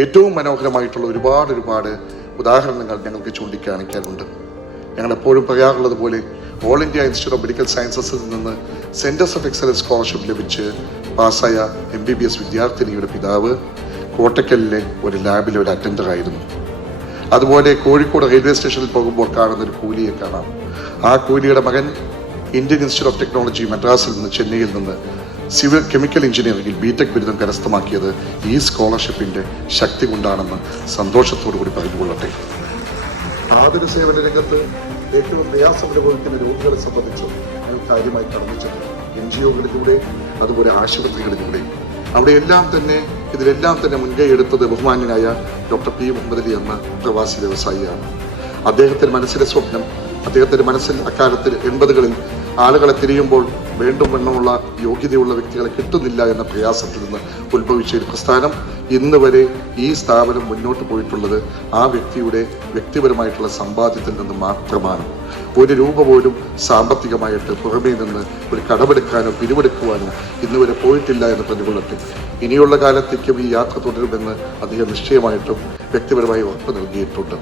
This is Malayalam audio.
ഏറ്റവും മനോഹരമായിട്ടുള്ള ഒരുപാട് ഉദാഹരണങ്ങൾ ഞങ്ങൾക്ക് ചൂണ്ടിക്കാണിക്കാനുണ്ട്. ഞങ്ങൾ എപ്പോഴും പറയാറുള്ളത് പോലെ all India institute of medical സയൻസസിൽ നിന്ന് സെൻറ്റേഴ്സ് ഓഫ് എക്സലൻസ് സ്കോളർഷിപ്പ് ലഭിച്ച് പാസ്സായ MBBS വിദ്യാർത്ഥിനിയുടെ പിതാവ് കോട്ടക്കലിലെ ഒരു ലാബിലെ ഒരു അറ്റൻഡറായിരുന്നു. അതുപോലെ കോഴിക്കോട് റെയിൽവേ സ്റ്റേഷനിൽ പോകുമ്പോൾ കാണുന്ന ഒരു കൂലിയെ കാണാം. ആ കൂലിയുടെ മകൻ ഇന്ത്യൻ ഇൻസ്റ്റിറ്റ്യൂട്ട് ഓഫ് ടെക്നോളജി മദ്രാസിൽ നിന്ന്, ചെന്നൈയിൽ നിന്ന് സിവിൽ കെമിക്കൽ എഞ്ചിനീയറിംഗിൽ BTech ബിരുദം കരസ്ഥമാക്കിയത് ഈ സ്കോളർഷിപ്പിന്റെ ശക്തി കൊണ്ടാണെന്ന് സന്തോഷത്തോടു കൂടി പറഞ്ഞുകൊള്ളട്ടെ. ആതുര സേവന രംഗത്ത് ഏറ്റവും പ്രയാസം അനുഭവിക്കുന്ന രോഗികളെ സംബന്ധിച്ച് ഞങ്ങൾ കാര്യമായി കടന്നിട്ടുണ്ട്. NGOകളിലൂടെ, അതുപോലെ ആശുപത്രികളിലൂടെ. ഇതിലെല്ലാം തന്നെ മുൻകൈ എടുത്തത് ബഹുമാന്യനായ ഡോക്ടർ P. മുഹമ്മദ് അലി എന്ന പ്രവാസി വ്യവസായിയാണ്. അദ്ദേഹത്തിന്റെ മനസ്സിലെ സ്വപ്നം, അദ്ദേഹത്തിന്റെ മനസ്സിൽ അക്കാലത്തിൽ 80കളിൽ ആളുകളെ തിരിയുമ്പോൾ വേണ്ടും വണ്ണമുള്ള യോഗ്യതയുള്ള വ്യക്തികളെ കിട്ടുന്നില്ല എന്ന പ്രയാസത്തിൽ നിന്ന് ഉത്ഭവിച്ച ഒരു പ്രസ്ഥാനം ഇന്ന് വരെ ഈ സ്ഥാപനം മുന്നോട്ട് പോയിട്ടുള്ളത് ആ വ്യക്തിയുടെ വ്യക്തിപരമായിട്ടുള്ള സമ്പാദ്യത്തിൽ നിന്ന് മാത്രമാണ്. ഒരു രൂപ പോലും സാമ്പത്തികമായിട്ട് പുറമേ നിന്ന് ഒരു കടമെടുക്കാനോ പിരിവെടുക്കുവാനോ ഇന്ന് വരെ പോയിട്ടില്ല എന്ന് പറഞ്ഞുകൊള്ളട്ടെ. ഇനിയുള്ള കാലത്തേക്കും ഈ യാത്ര തുടരുമെന്ന് അദ്ദേഹം നിശ്ചയമായിട്ടും വ്യക്തിപരമായി ഉറപ്പ് നൽകിയിട്ടുണ്ട്.